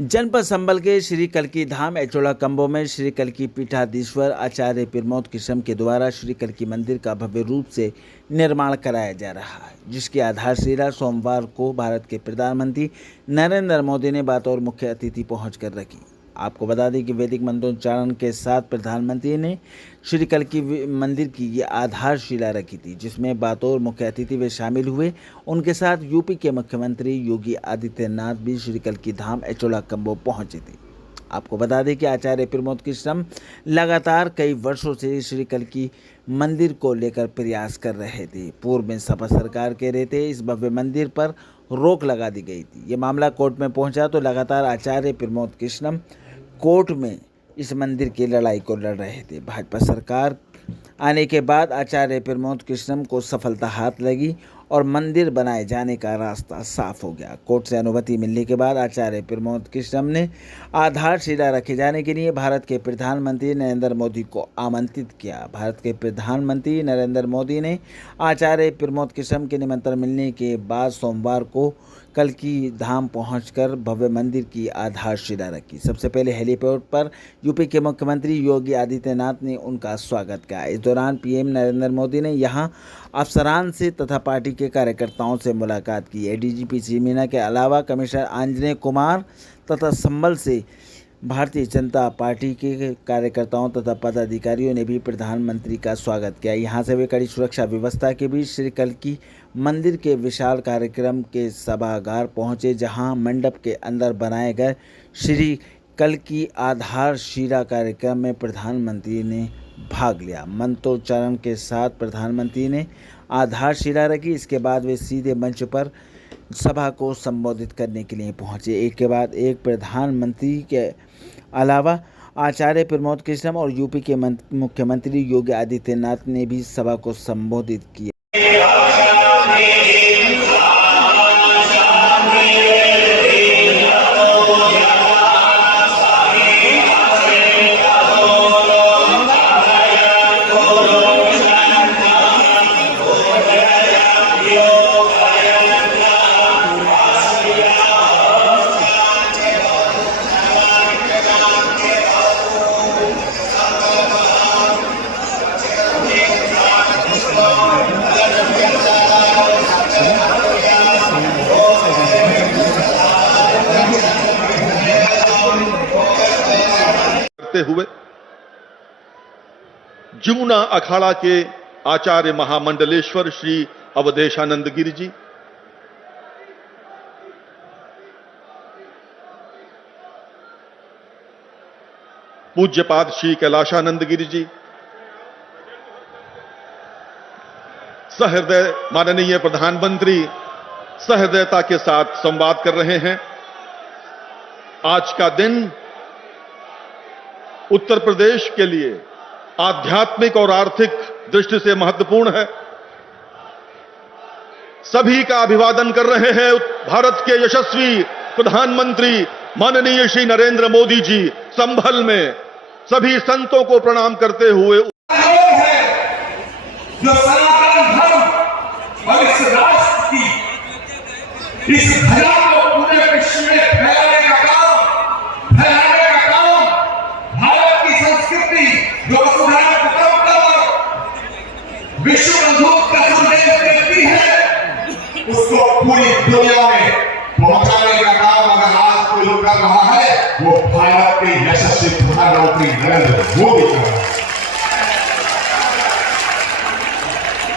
जनपद संबल के श्री कल्की धाम एचोड़ा कंबो में श्री कल्की पीठाधीश्वर आचार्य प्रमोद कृष्ण के द्वारा श्री कल्की मंदिर का भव्य रूप से निर्माण कराया जा रहा है, जिसकी आधारशिला सोमवार को भारत के प्रधानमंत्री नरेंद्र मोदी ने बतौर मुख्य अतिथि पहुंचकर रखी। आपको बता दें कि वैदिक मंत्रोच्चारण के साथ प्रधानमंत्री ने श्री कल्की मंदिर की ये आधारशिला रखी थी, जिसमें बतौर मुख्य अतिथि वे शामिल हुए। उनके साथ यूपी के मुख्यमंत्री योगी आदित्यनाथ भी श्री कल्की धाम एचोड़ा कंबो पहुंचे थे। आपको बता दें कि आचार्य प्रमोद कृष्ण लगातार कई वर्षों से श्री कल्की मंदिर को लेकर प्रयास कर रहे थे। पूर्व में सपा सरकार के रहते इस भव्य मंदिर पर रोक लगा दी गई थी। ये मामला कोर्ट में पहुंचा तो लगातार आचार्य प्रमोद कृष्ण कोर्ट में इस मंदिर की लड़ाई को लड़ रहे थे। भाजपा सरकार आने के बाद आचार्य प्रमोद कृष्ण को सफलता हाथ लगी और मंदिर बनाए जाने का रास्ता साफ हो गया। कोर्ट से अनुमति मिलने के बाद आचार्य प्रमोद कृष्ण ने आधारशिला रखे जाने के लिए भारत के प्रधानमंत्री नरेंद्र मोदी को आमंत्रित किया। भारत के प्रधानमंत्री नरेंद्र मोदी ने आचार्य प्रमोद कृष्ण के निमंत्रण मिलने के बाद सोमवार को कल्की धाम पहुंचकर भव्य मंदिर की आधारशिला रखी। सबसे पहले हेलीपोर्ट पर यूपी के मुख्यमंत्री योगी आदित्यनाथ ने उनका स्वागत किया। इस दौरान पीएम नरेंद्र मोदी ने यहां अफसरान से तथा पार्टी के कार्यकर्ताओं से मुलाकात की। एडीजीपी श्री मीना के अलावा कमिश्नर आंजनेय कुमार तथा संबल से भारतीय जनता पार्टी के कार्यकर्ताओं तथा पदाधिकारियों ने भी प्रधानमंत्री का स्वागत किया। यहां से वे कड़ी सुरक्षा व्यवस्था के बीच श्री कल्की मंदिर के विशाल कार्यक्रम के सभागार पहुंचे, जहां मंडप के अंदर बनाए गए श्री कल्की आधारशिला कार्यक्रम में प्रधानमंत्री ने भाग लिया। मंत्रोच्चारण के साथ प्रधानमंत्री ने आधारशिला रखी। इसके बाद वे सीधे मंच पर सभा को संबोधित करने के लिए पहुंचे। एक के बाद एक प्रधानमंत्री के अलावा आचार्य प्रमोद कृष्ण और यूपी के मुख्यमंत्री योगी आदित्यनाथ ने भी सभा को संबोधित किया। हुए जमुना अखाड़ा के आचार्य महामंडलेश्वर श्री अवधेशानंद गिरि जी, पूज्यपाद श्री कैलाशानंद गिरि जी, सहृदय माननीय प्रधानमंत्री सहृदयता के साथ संवाद कर रहे हैं। आज का दिन उत्तर प्रदेश के लिए आध्यात्मिक और आर्थिक दृष्टि से महत्वपूर्ण है। सभी का अभिवादन कर रहे हैं भारत के यशस्वी प्रधानमंत्री माननीय श्री नरेंद्र मोदी जी। संभल में सभी संतों को प्रणाम करते हुए जो सनातन धर्म और इस राष्ट्र की इस धरा को पूरे विश्व में फैलाने का काम भारत की संस्कृति जो विश्व बंधुत्व का संदेश देती है, उसको पूरी दुनिया में पहुंचाने का काम अगर आज कोई लोग कर रहा है, वो भारत के यशस्वी प्रधानमंत्री नरेंद्र मोदी कर रहा है।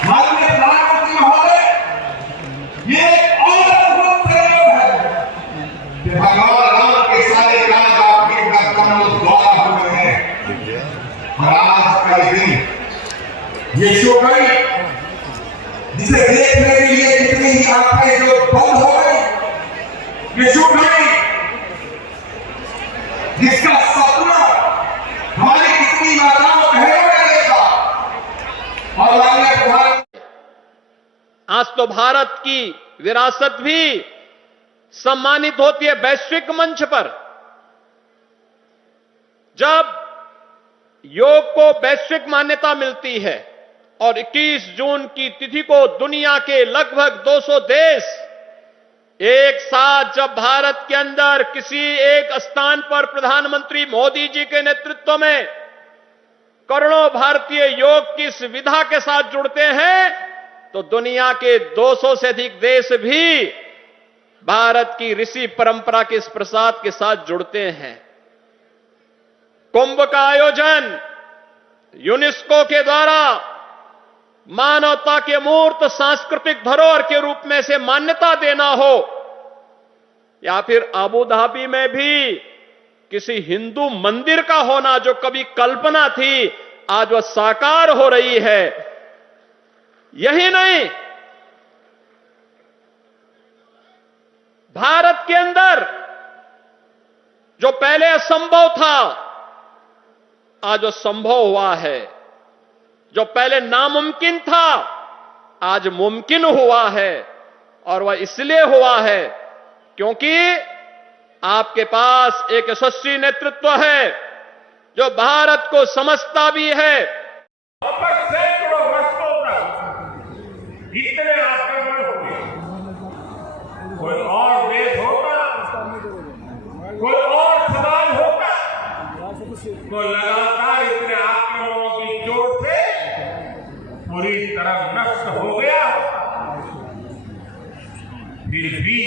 माननीय प्रधानमंत्री महोदय, ये एक और अद्भुत प्रयोग है कि भगवान राम के सारे काज आपके कदमों द्वारा हो गए हैं। और आज का दिन ये शोकरी जिसे देखने के लिए कितनी ही आंखें जो बंद हो गई, ये शोकरी जिसका सपना हमारी कितनी माताओं बहनों ने देखा, और आज तो भारत की विरासत भी सम्मानित होती है वैश्विक मंच पर। जब योग को वैश्विक मान्यता मिलती है और 21 जून की तिथि को दुनिया के लगभग 200 देश एक साथ जब भारत के अंदर किसी एक स्थान पर प्रधानमंत्री मोदी जी के नेतृत्व में करोड़ों भारतीय योग की इस विधा के साथ जुड़ते हैं, तो दुनिया के 200 से अधिक देश भी भारत की ऋषि परंपरा के इस प्रसाद के साथ जुड़ते हैं। कुंभ का आयोजन यूनेस्को के द्वारा मानवता के मूर्त सांस्कृतिक धरोहर के रूप में से मान्यता देना हो, या फिर अबू धाबी में भी किसी हिंदू मंदिर का होना, जो कभी कल्पना थी आज वह साकार हो रही है। यही नहीं, भारत के अंदर जो पहले असंभव था आज वो संभव हुआ है, जो पहले नामुमकिन था आज मुमकिन हुआ है। और वह इसलिए हुआ है क्योंकि आपके पास एक यशस्वी नेतृत्व है जो भारत को समझता भी है। सैकड़ों वर्षों तक इतने आक्रमण हुए, कोई और देश होता, कोई और समाज होता, तो लगातार इतने आक्रमणों की चोट से पूरी तरह नष्ट हो गया होता। फिर भी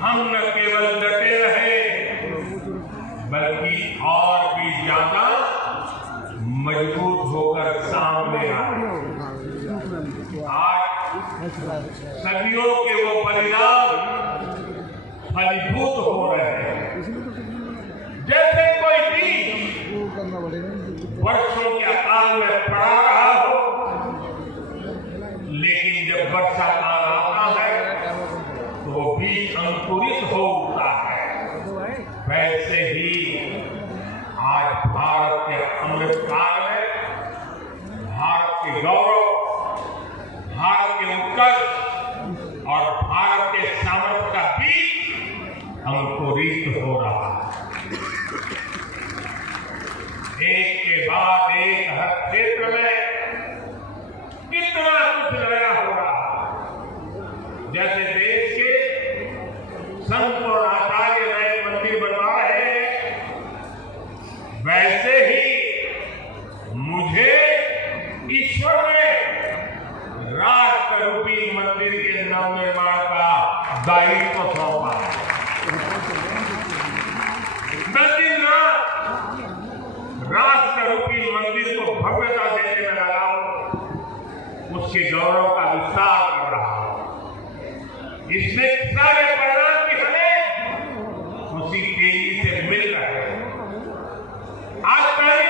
हम न केवल डटे रहे, बल्कि और भी ज्यादा मजबूत होकर सामने आए। आज सदियों के वो बलिदान फलीभूत हो रहे हैं। जैसे कोई बीज वर्षों के अकाल में पड़ा रहा हो, लेकिन जब वर्षा काल आता है तो वो बीज अंकुरित हो उठता है। वैसे ही आज भारत के अमृत काल में भारत के गौरव, भारत के उत्कर्ष और भारत के सामर्थ्य का बीज अंकुरित हो रहा है। एक के बाद एक हर क्षेत्र में कितना कुछ नया हो रहा है। जैसे देश के संत और आचार्य नए मंदिर बनवा रहे हैं, वैसे ही मुझे ईश्वर ने राष्ट्र रूपी मंदिर के नवनिर्माण का दायित्व सौंपा है। दिन रात राष्ट्र रूपी मंदिर को भव्यता देने में लगा हूं, उसके गौरव का विस्तार कर रहा हूं। इसमें सारे परिणाम भी हमें उसी तेजी से मिल रहे हैं। आज पहली